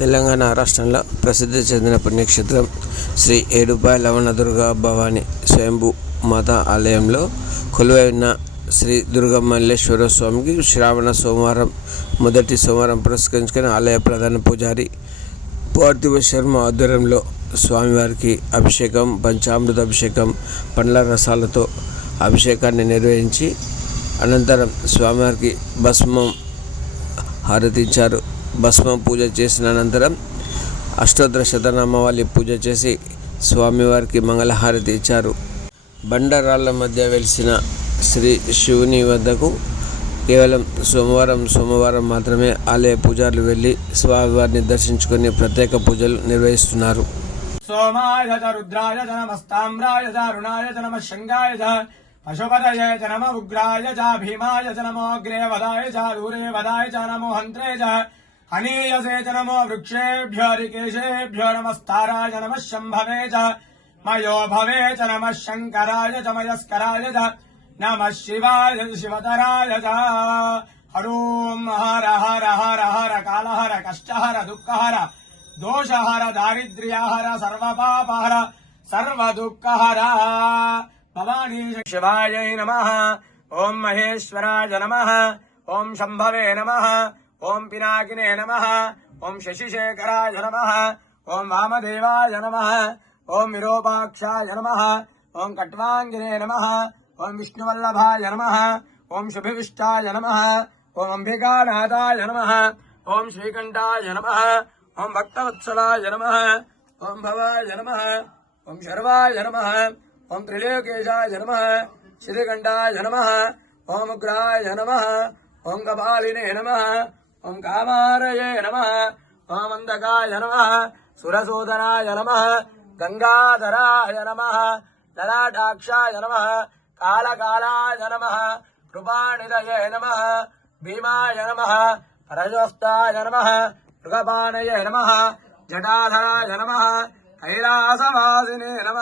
తెలంగాణ రాష్ట్రంలో ప్రసిద్ధి చెందిన పుణ్యక్షేత్రం శ్రీ ఏడుపాయ లవణదుర్గ భవాని స్వయంభూ మాత ఆలయంలో కొలువై ఉన్న శ్రీ దుర్గమల్లేశ్వర స్వామికి శ్రావణ సోమవారం మొదటి సోమవారం పురస్కరించుకొని ఆలయ ప్రధాన పూజారి పార్థివ శర్మ ఆధ్వర్యంలో స్వామివారికి అభిషేకం పంచామృత అభిషేకం పండ్ల రసాలతో అభిషేకాన్ని నిర్వహించి అనంతరం స్వామివారికి భస్మం హారతించారు. భస్మ పూజ చేసిన అనంతరం అష్టోత్తర శతనామావళి పూజ చేసి స్వామివారికి మంగళహారతి ఇచ్చారు. బండరాళ్ళ మధ్య వెలిసిన శ్రీ శివుని వద్దకు కేవలం సోమవారం సోమవారం మాత్రమే ఆలయ పూజారులు వెళ్ళి స్వామివారిని దర్శించుకుని ప్రత్యేక పూజలు నిర్వహిస్తున్నారు. సోమాయ రుద్రాయ నమస్తామ్రాయ రుణాయ నమ శంగాయ అశుభదయ జనమ ఉగ్రాయ జ భీమాయ జనమోగ్రే వదాయ జ దూరే వదాయ జ నమో హంత్రే हनीयसे च नमो वृक्षेभ्यो ऋकेशेभ्यो नमस्ताराय नमः शम्भवे च। मयो भवे च नमः शङ्कराय च मयस्कराय च। नमः शिवाय शिवतराय च। हरों हर हर हर हर कालहर कष्टहर दुःखहर दोषहर दारिद्र्यहर सर्वपापहर सर्वदुःखहर। भवानी शिवायै नमः। ॐ महेश्वराय नमः। ॐ शम्भवे नमः। ॐ पिनाकिने नमः ॐ शशिशेखराय नमः ॐ वामदेवाय नमः ॐ विरूपाक्षाय नमः ॐ कट्वाङ्गिने नमः ॐ विष्णुवल्लभाय नमः ॐ शुभिविष्टाय नमः ॐ अम्बिकानाथाय नमः ॐ श्रीकण्ठाय नमः ॐ भक्तवत्सलाय नमः ॐ भवाय नमः ॐ शर्वाय नमः ॐ त्रिलोकेशाय नमः श्रीकण्ठाय नमः ॐ उग्राय नमः ॐ कपालिने नमः ఓం కామారయే నమ. ఓం అందకాయ నమ. సురసూదనాయ నమ. గంగాధరాయ నమ. లలాటాక్షాయ నమ. కాళకాళాయ నమ. కృపాణిదయే నమ. భీమాయ నమ. పరజోస్తాయ నమ. మృగపాణయ నమ. జటాధరాయ నమ. కైలాసవాసినే నమ.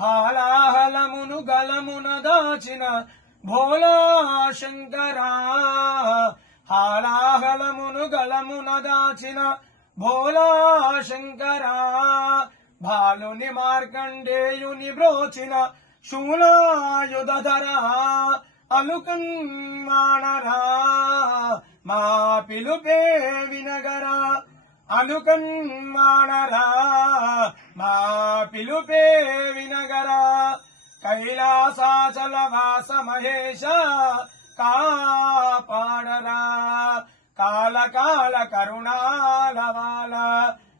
హాళాహలమును గలమున దాచిన భోలా శంకరా. హారాహలమును గలమున దాచిన భోలా శంకరా భాలుని మార్కండేయుని బ్రోచిన శూలాయుధరా అలుకన్మాణరా మా పిలుపే వినగరా అనుకన్మాణరా మా పిలుపే వినగరా కైలాసాచల వాస మహేశ కాపాడరా. కాల కాల కరుణాలవాల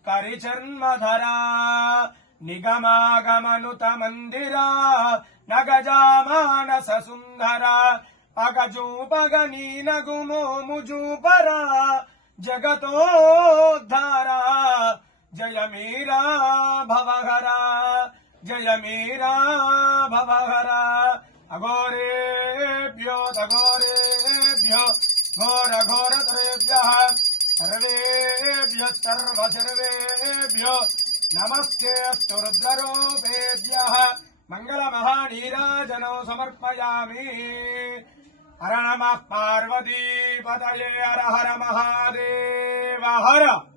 కరిచర్మధరా నిగమాగమనుత మందిరా నగజామానస సుందర పగజూపగ నీనగుమోముజూపరా జగతోద్ధారా జయ మీరా భవహరా జయ మీరా భవహరా అఘోరేభ్యో తఘోరేభ్యో घोर घोर त्रेभ्य सर्वेभ्य सर्व सर्वेभ्य नमस्ते अस्तु मंगल मङ्गलमहानीराजनौ समर्पयामि। हर नमः पार्वतीपतये हर हर महादेव, हर।